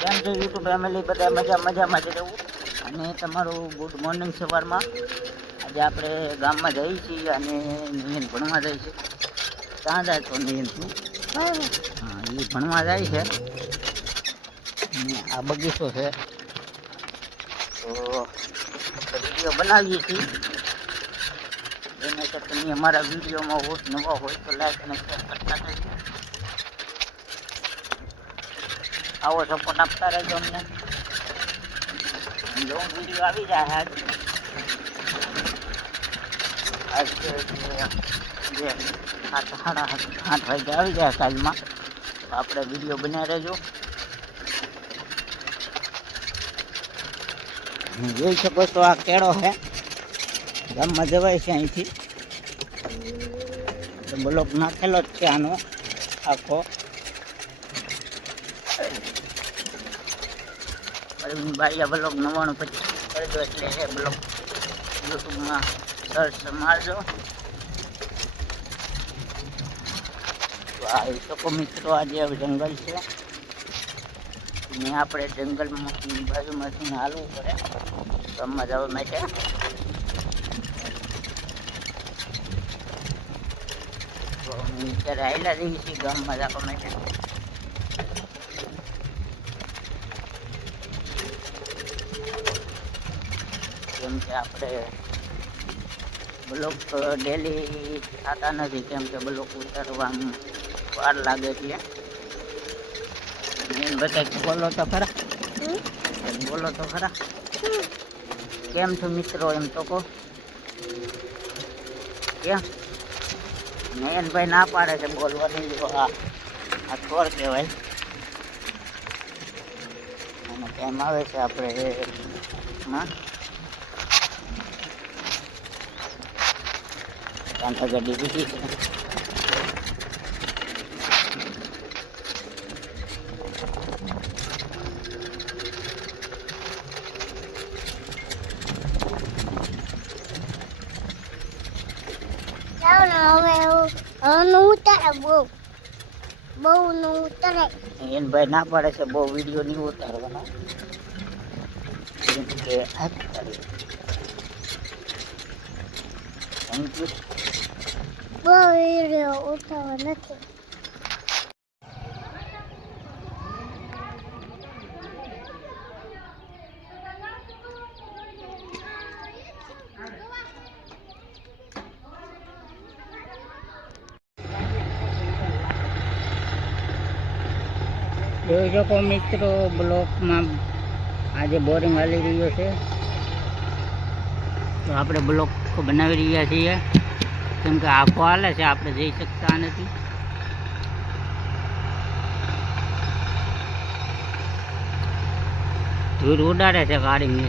કેમ છે YouTube family બધા મજા મજામાં જ રહેવું અને તમારું ગુડ મોર્નિંગ સવારમાં. આજે આપણે ગામમાં જઈએ છીએ અને નિયન ભણવા જાય છે. ક્યાં જાય તો નિયન શું? એ ભણવા જાય છે. આ બગીચો છે. તો વીડિયો બનાવીએ છીએ. એને તમે અમારા વિડીયોમાં હોત, નવા હોય તો લાઈક અને શેર કરતા રહેજો આવો સપોર્ટ આપતા રહેજો અમને. જો વીડિયો આવી જાય આજ. જે આઠ, સાડા આઠ વાગે આવી જાય કાલમાં. તો આપણે વીડિયો બનાવી રહેજો હું જોઈ શકો છો આ કેળો છે. ગામમાં જવાય છે અહીંથી. બ્લોક નાખેલો જ છે આનો, આખો. અરવિંદ આ બ્લોક નવાણું પછી કરજો એટલે એ બ્લોક યુટ્યુબમાં સર્ચ મારજો. આ તો મિત્રો આજે જંગલ છે. ને આપણે જંગલમાં બાજુમાંથી હાલવું પડે. ગામમાં જવા માટે. તો અમે અત્યારે આવેલા રહીએ છીએ ગામમાં જવા માટે. કેમ કે આપણે બ્લોક ડેલી થતા નથી કેમ કે બ્લોક ઉતારવામાં વાર લાગે છે. બધા બોલો તો ખરા. બોલો તો ખરા. કેમ છો મિત્રો એમ તો કહો. કેમ? નયનભાઈ ના પાડે છે બોલવાની જો આ આ થોર કહેવાય. અને કેમ આવે છે આપણે માં કાંઠા ગાડી બહુ. બહુ નું પાડે છે બહુ વીડિયો નહીં ઉતારવાનો. Thank કે આ તારી થેન્ક યુ બહુ વીડિયો ઉતારવા નથી જોઈ શકો મિત્રો બ્લોકમાં આજે બોરિંગ હાલી રહ્યો છે તો આપણે બ્લોક બનાવી રહ્યા છીએ કેમ કે આખો હાલે છે આપણે જઈ શકતા નથી. ધૂળ ઉડાડે છે ગાડીને